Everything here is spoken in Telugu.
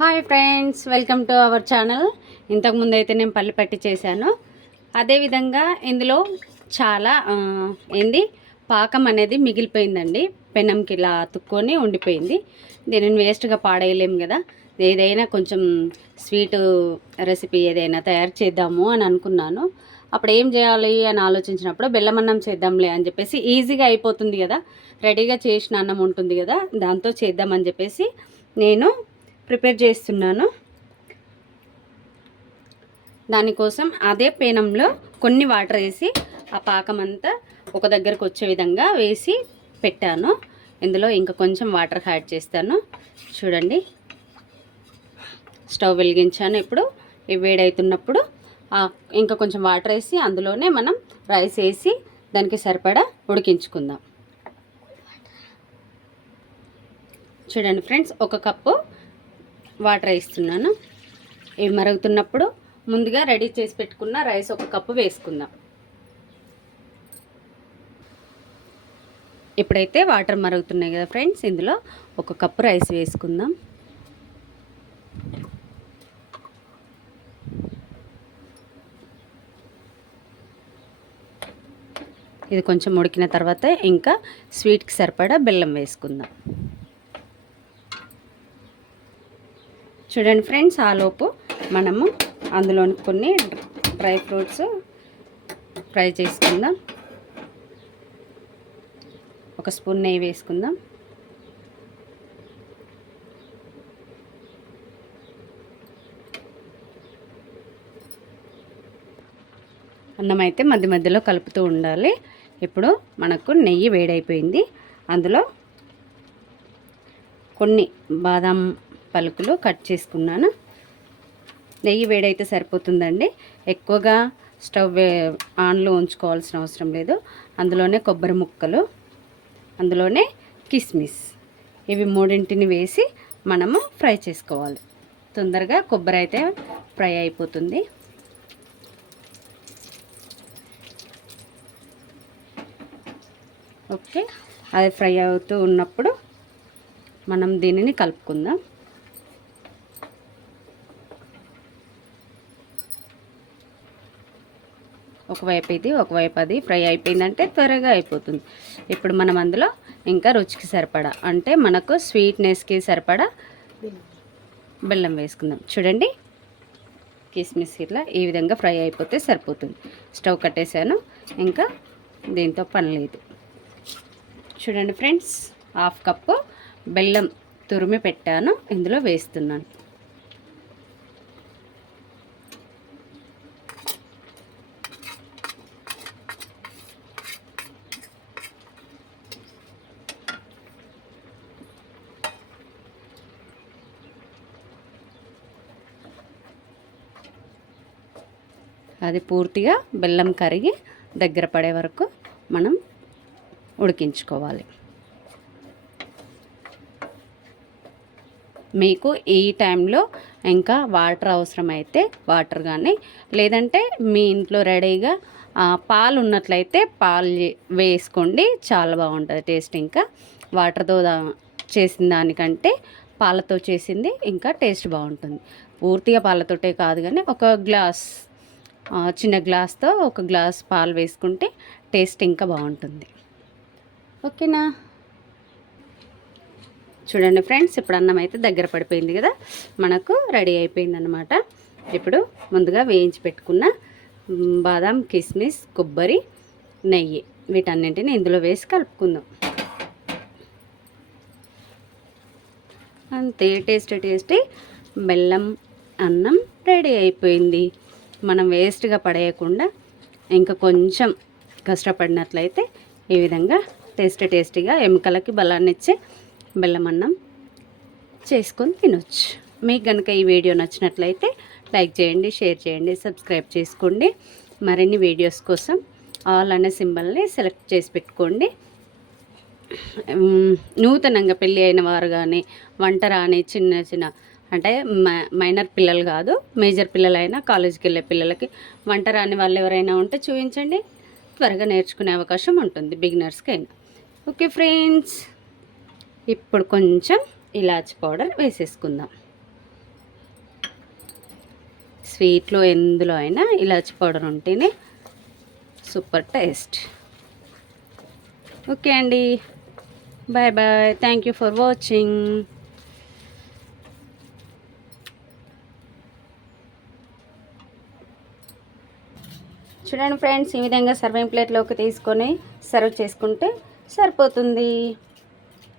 Hi friends, welcome to our channel. ఇంతకుముందు అయితే నేను పల్లి పట్టి చేశాను. అదేవిధంగా ఇందులో చాలా పాకం అనేది మిగిలిపోయిందండి. పెనంకి ఇలా అతుక్కొని ఉండిపోయింది. దీనిని వేస్ట్గా పాడేయలేము కదా. ఏదైనా కొంచెం స్వీట్ రెసిపీ ఏదైనా తయారు చేద్దాము అని అనుకున్నాను. అప్పుడు ఏం చేయాలి అని ఆలోచించినప్పుడు బెల్లం అన్నం చేద్దాంలే అని చెప్పేసి, ఈజీగా అయిపోతుంది కదా, రెడీగా చేసిన అన్నం ఉంటుంది కదా, దాంతో చేద్దామని చెప్పేసి నేను ప్రిపేర్ చేస్తున్నాను. దానికోసం అదే పేనంలో కొన్ని వాటర్ వేసి ఆ పాకం అంతా ఒక దగ్గరకు వచ్చే విధంగా వేసి పెట్టాను. ఇందులో ఇంకా కొంచెం వాటర్ యాడ్ చేస్తాను. చూడండి, స్టవ్ వెలిగించాను. ఇప్పుడు ఇవి వేడవుతున్నప్పుడు ఇంకా కొంచెం వాటర్ వేసి అందులోనే మనం రైస్ వేసి దానికి సరిపడా ఉడికించుకుందాం. చూడండి ఫ్రెండ్స్, ఒక కప్పు వాటర్ వేస్తున్నాను. ఇవి మరుగుతున్నప్పుడు ముందుగా రెడీ చేసి పెట్టుకున్న రైస్ ఒక కప్పు వేసుకుందాం. ఇప్పుడైతే వాటర్ మరుగుతున్నాయి కదా ఫ్రెండ్స్, ఇందులో ఒక కప్పు రైస్ వేసుకుందాం. ఇది కొంచెం ఉడికిన తర్వాత ఇంకా స్వీట్కి సరిపడా బెల్లం వేసుకుందాం. చూడండి ఫ్రెండ్స్, ఆలోపు మనము అందులోని కొన్ని డ్రై ఫ్రూట్స్ ఫ్రై చేసుకుందాం. ఒక స్పూన్ నెయ్యి వేసుకుందాం. అన్నం అయితే మధ్య మధ్యలో కలుపుతూ ఉండాలి. ఇప్పుడు మనకు నెయ్యి వేడైపోయింది. అందులో కొన్ని బాదం పలుకులు కట్ చేసుకున్నాను. నెయ్యి వేడైతే సరిపోతుందండి, ఎక్కువగా స్టవ్ ఆన్లో ఉంచుకోవాల్సిన అవసరం లేదు. అందులోనే కొబ్బరి ముక్కలు, అందులోనే కిస్మిస్, ఇవి మూడింటిని వేసి మనము ఫ్రై చేసుకోవాలి. తొందరగా కొబ్బరి అయితే ఫ్రై అయిపోతుంది. ఓకే, అది ఫ్రై అవుతూ ఉన్నప్పుడు మనం దీనిని కలుపుకుందాం. ఒకవైపు ఇది ఒకవైపు అది ఫ్రై అయిపోయిందంటే త్వరగా అయిపోతుంది. ఇప్పుడు మనం అందులో ఇంకా రుచికి సరిపడా, అంటే మనకు స్వీట్నెస్కి సరిపడా బెల్లం వేసుకుందాం. చూడండి, కిస్మిస్ ఇట్లా ఈ విధంగా ఫ్రై అయిపోతే సరిపోతుంది. స్టవ్ కట్టేసాను, ఇంకా దీంతో పని లేదు. చూడండి ఫ్రెండ్స్, హాఫ్ కప్పు బెల్లం తురిమి పెట్టాను, ఇందులో వేస్తున్నాను. అది పూర్తిగా బెల్లం కరిగి దగ్గర పడే వరకు మనం ఉడికించుకోవాలి. మీకు ఈ టైంలో ఇంకా వాటర్ అవసరమైతే వాటర్ కానీ, లేదంటే మీ ఇంట్లో రెడీగా పాలు ఉన్నట్లయితే పాలు వేసుకోండి, చాలా బాగుంటుంది టేస్ట్. ఇంకా వాటర్తో చేసిన దానికంటే పాలతో చేసింది ఇంకా టేస్ట్ బాగుంటుంది. పూర్తిగా పాలతోటే కాదు కానీ ఒక గ్లాస్, చిన్న గ్లాస్తో ఒక గ్లాస్ పాలు వేసుకుంటే టేస్ట్ ఇంకా బాగుంటుంది. ఓకేనా? చూడండి ఫ్రెండ్స్, ఇప్పుడు అన్నం అయితే దగ్గర పడిపోయింది కదా, మనకు రెడీ అయిపోయిందన్నమాట. ఇప్పుడు ముందుగా వేయించి పెట్టుకున్న బాదం, కిస్మిస్, కొబ్బరి, నెయ్యి, వీటన్నింటిని ఇందులో వేసి కలుపుకుందాం. అంతే, టేస్టీ బెల్లం అన్నం రెడీ అయిపోయింది. మనం వేస్ట్గా పడేయకుండా ఇంకా కొంచెం కష్టపడినట్లయితే ఈ విధంగా టేస్టీగా ఎముకలకి బలాన్ని ఇచ్చే బెల్లం అన్నం చేసుకొని తినొచ్చు. మీకు కనుక ఈ వీడియో నచ్చినట్లయితే లైక్ చేయండి, షేర్ చేయండి, సబ్స్క్రైబ్ చేసుకోండి. మరిన్ని వీడియోస్ కోసం ఆల్ అనే సింబల్ని సెలెక్ట్ చేసి పెట్టుకోండి. నూతనంగా పెళ్ళి అయిన వారు కానీ, వంట రాని చిన్న అంటే మైనర్ పిల్లలు కాదు, మేజర్ పిల్లలైనా, కాలేజీకి వెళ్ళే పిల్లలకి వంట రాని వాళ్ళు ఎవరైనా ఉంటే చూపించండి, త్వరగా నేర్చుకునే అవకాశం ఉంటుంది బిగినర్స్కి అయినా. ఓకే ఫ్రెండ్స్, ఇప్పుడు కొంచెం ఇలాచి పౌడర్ వేసేసుకుందాం. స్వీట్లో ఎందులో అయినా ఇలాచి పౌడర్ ఉంటేనే సూపర్ టేస్ట్. ఓకే అండి, bye bye, thank you for watching. చూడండి ఫ్రెండ్స్, ఈ విధంగా సర్వింగ్ ప్లేట్లోకి తీసుకొని సర్వ్ చేసుకుంటే సరిపోతుంది.